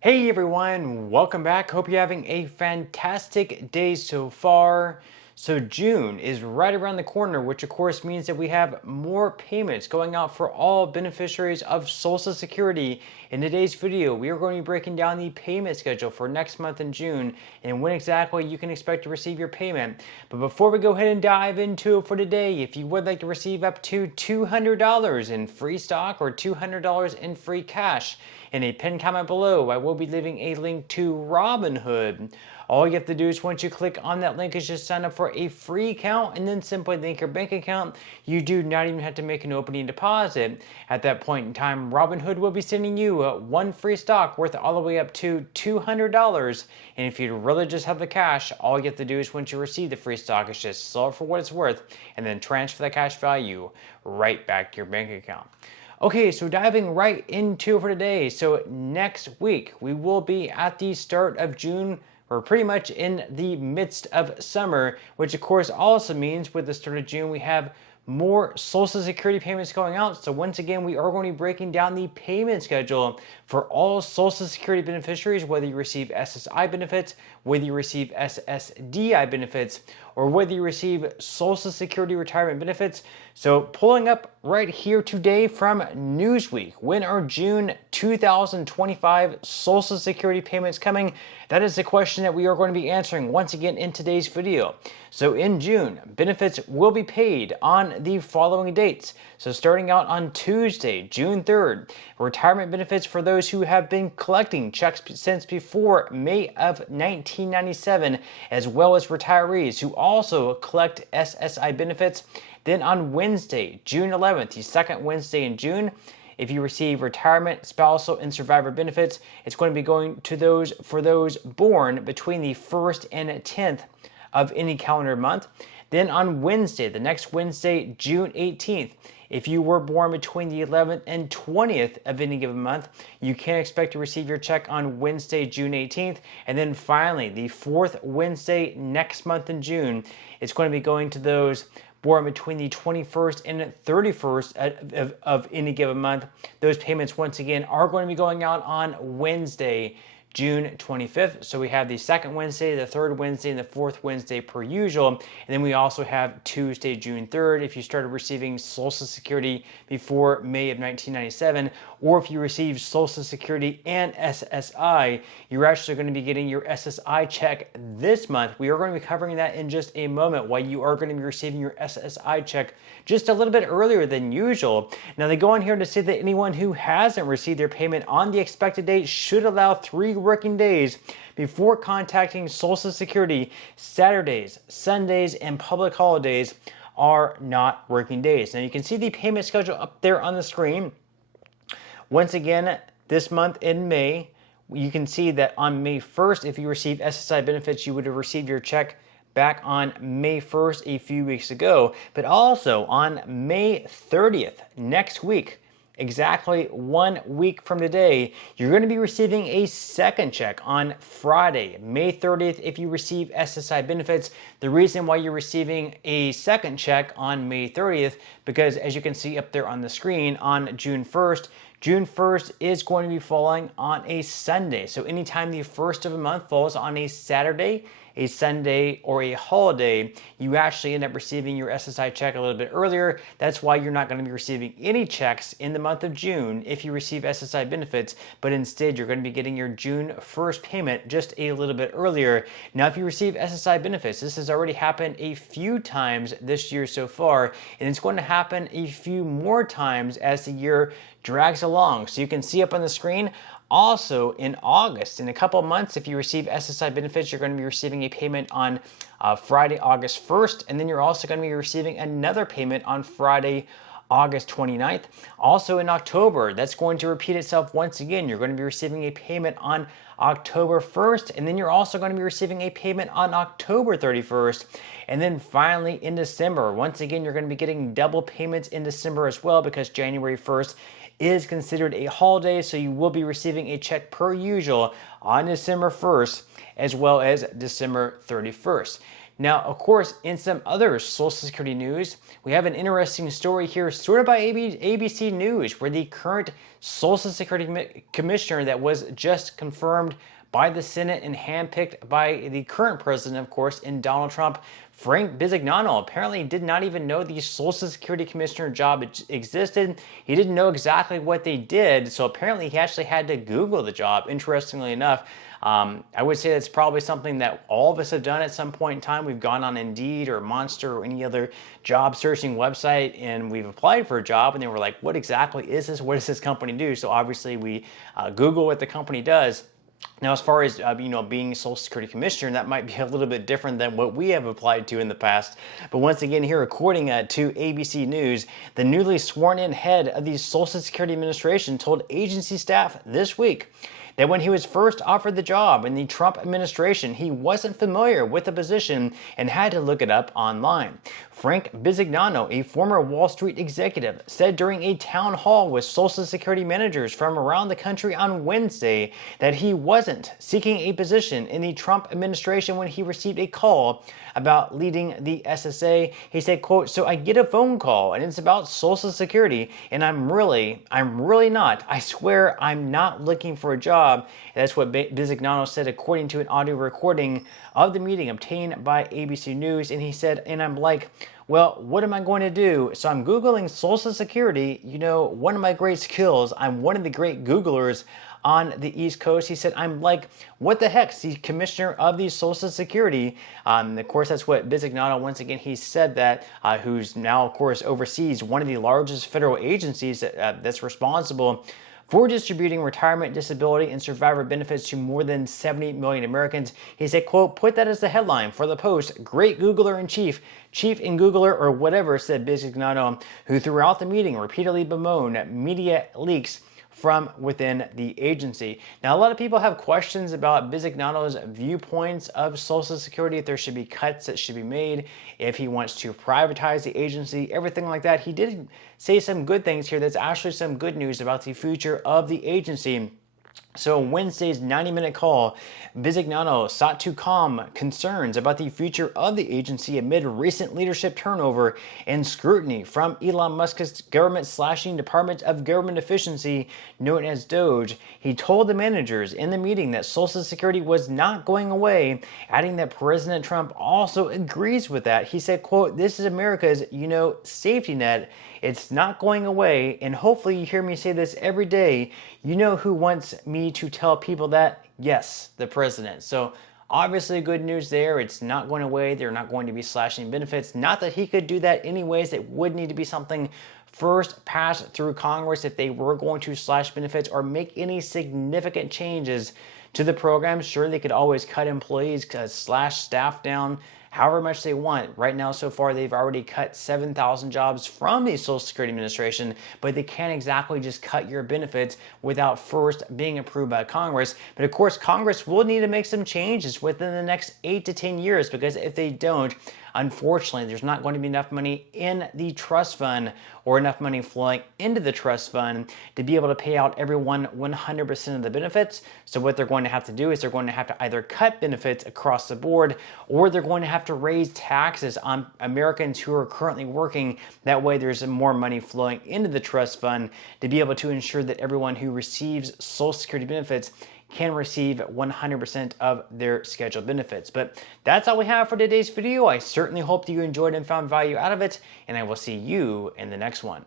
Hey everyone, welcome back. Hope you're having a fantastic day so far. So June is right around the corner, which of course means that we have more payments going out for all beneficiaries of Social Security. In today's video, we are going to be breaking down the payment schedule for next month in June and when exactly you can expect to receive your payment. But before we go ahead and dive into it for today, if you would like to receive up to $200 in free stock or $200 in free cash, in a pinned comment below, I will be leaving a link to Robinhood. All you have to do is once you click on that link is just sign up for a free account and then simply link your bank account. You do not even have to make an opening deposit. At that point in time, Robinhood will be sending you one free stock worth all the way up to $200. And if you really just have the cash, all you have to do is once you receive the free stock is just sell it for what it's worth and then transfer the cash value right back to your bank account. Okay, so diving right into for today. So next week, we will be at the start of June. We're pretty much in the midst of summer, which of course also means with the start of June, we have more Social Security payments going out. So once again, we are going to be breaking down the payment schedule for all Social Security beneficiaries, whether you receive SSI benefits, whether you receive SSDI benefits, or whether you receive Social Security retirement benefits. So pulling up right here today from Newsweek, when are June 2025 Social Security payments coming? That is the question that we are going to be answering once again in today's video. So in June, benefits will be paid on the following dates. So starting out on Tuesday, June 3rd, retirement benefits for those who have been collecting checks since before May of 1997, as well as retirees who also collect SSI benefits. Then on Wednesday, June 11th, the second Wednesday in June, if you receive retirement, spousal, and survivor benefits, it's going to be going to those for those born between the 1st and 10th of any calendar month. Then on Wednesday, the next Wednesday, June 18th, if you were born between the 11th and 20th of any given month, you can expect to receive your check on Wednesday, June 18th. And then finally, the fourth Wednesday next month in June, it's going to be going to those born between the 21st and 31st of any given month. Those payments, once again, are going to be going out on Wednesday, June 25th. So we have the second Wednesday, the third Wednesday, and the fourth Wednesday per usual. And then we also have Tuesday, June 3rd, if you started receiving Social Security before May of 1997, or if you received Social Security and SSI, you're actually going to be getting your SSI check this month. We are going to be covering that in just a moment, why you are going to be receiving your SSI check just a little bit earlier than usual. Now they go on here to say that anyone who hasn't received their payment on the expected date should allow 3 working days before contacting Social Security. Saturdays, Sundays, and public holidays are not working days. Now you can see the payment schedule up there on the screen. Once again, this month in May, you can see that on May 1st, if you receive SSI benefits, you would have received your check back on May 1st a few weeks ago. But also on May 30th, next week, exactly 1 week from today, you're going to be receiving a second check on Friday, May 30th, if you receive SSI benefits. The reason why you're receiving a second check on May 30th, because as you can see up there on the screen, on June 1st, June 1st is going to be falling on a Sunday. So anytime the first of a month falls on a Saturday, a Sunday, or a holiday, you actually end up receiving your SSI check a little bit earlier. That's why you're not going to be receiving any checks in the month of June if you receive SSI benefits, but instead you're going to be getting your June 1st payment just a little bit earlier. Now, if you receive SSI benefits, this has already happened a few times this year so far, and it's going to happen a few more times as the year drags along. So you can see up on the screen, also in August, in a couple of months, if you receive SSI benefits, you're going to be receiving a payment on Friday, August 1st, and then you're also going to be receiving another payment on Friday, August 29th. Also in October, that's going to repeat itself once again. You're going to be receiving a payment on October 1st, and then you're also going to be receiving a payment on October 31st. And then finally in December, once again, you're going to be getting double payments in December as well, because January 1st is considered a holiday, so you will be receiving a check per usual on December 1st as well as December 31st. Now, of course, in some other Social Security news, we have an interesting story here, sort of by ABC News, where the current Social Security Commissioner that was just confirmed by the Senate and handpicked by the current president, of course, in Donald Trump, Frank Bisignano, apparently did not even know the Social Security Commissioner job existed. He didn't know exactly what they did, so apparently he actually had to Google the job, interestingly enough. I would say that's probably something that all of us have done at some point in time. We've gone on Indeed or Monster or any other job searching website and we've applied for a job and they were like, what exactly is this? What does this company do? So obviously we Google what the company does. Now, as far as being Social Security Commissioner, that might be a little bit different than what we have applied to in the past. But once again, here, according to ABC News, the newly sworn-in head of the Social Security Administration told agency staff this week that when he was first offered the job in the Trump administration, he wasn't familiar with the position and had to look it up online. Frank Bisignano, a former Wall Street executive, said during a town hall with Social Security managers from around the country on Wednesday that he wasn't seeking a position in the Trump administration when he received a call about leading the SSA. He said, quote, "So I get a phone call and it's about Social Security and I'm really not. I swear I'm not looking for a job." That's what Bisignano said according to an audio recording of the meeting obtained by ABC News. And he said, and I'm like, well, what am I going to do? So I'm Googling Social Security. One of my great skills, I'm one of the great Googlers on the East Coast. He said, I'm like, what the heck's the commissioner of the Social Security? Of course, that's what Bisignano, once again, he said that, who's now, of course, oversees one of the largest federal agencies that's responsible for distributing retirement, disability, and survivor benefits to more than 70 million Americans. He said, quote, put that as the headline for the Post. Great Googler-in-Chief, Chief in Googler, or whatever, said Bisignano, who throughout the meeting repeatedly bemoaned media leaks from within the agency. Now, a lot of people have questions about Bisignano's viewpoints of Social Security, if there should be cuts that should be made, if he wants to privatize the agency, everything like that. He did say some good things here. There's actually some good news about the future of the agency. So Wednesday's 90-minute call, Bisignano sought to calm concerns about the future of the agency amid recent leadership turnover and scrutiny from Elon Musk's government-slashing Department of Government Efficiency, known as DOGE. He told the managers in the meeting that Social Security was not going away, adding that President Trump also agrees with that. He said, quote, this is America's, safety net. It's not going away, and hopefully you hear me say this every day. You know who wants me to tell people that? Yes, the president. So obviously good news there. It's not going away. They're not going to be slashing benefits. Not that he could do that anyways. It would need to be something first passed through Congress if they were going to slash benefits or make any significant changes to the program. Sure, they could always cut employees, slash staff down, however much they want. Right now, so far, they've already cut 7,000 jobs from the Social Security Administration, but they can't exactly just cut your benefits without first being approved by Congress. But of course, Congress will need to make some changes within the next 8 to 10 years, because if they don't, unfortunately, there's not going to be enough money in the trust fund or enough money flowing into the trust fund to be able to pay out everyone 100% of the benefits. So what they're going to have to do is they're going to have to either cut benefits across the board, or they're going to have to raise taxes on Americans who are currently working. That way there's more money flowing into the trust fund to be able to ensure that everyone who receives Social Security benefits can receive 100% of their scheduled benefits. But that's all we have for today's video. I certainly hope that you enjoyed and found value out of it, and I will see you in the next one.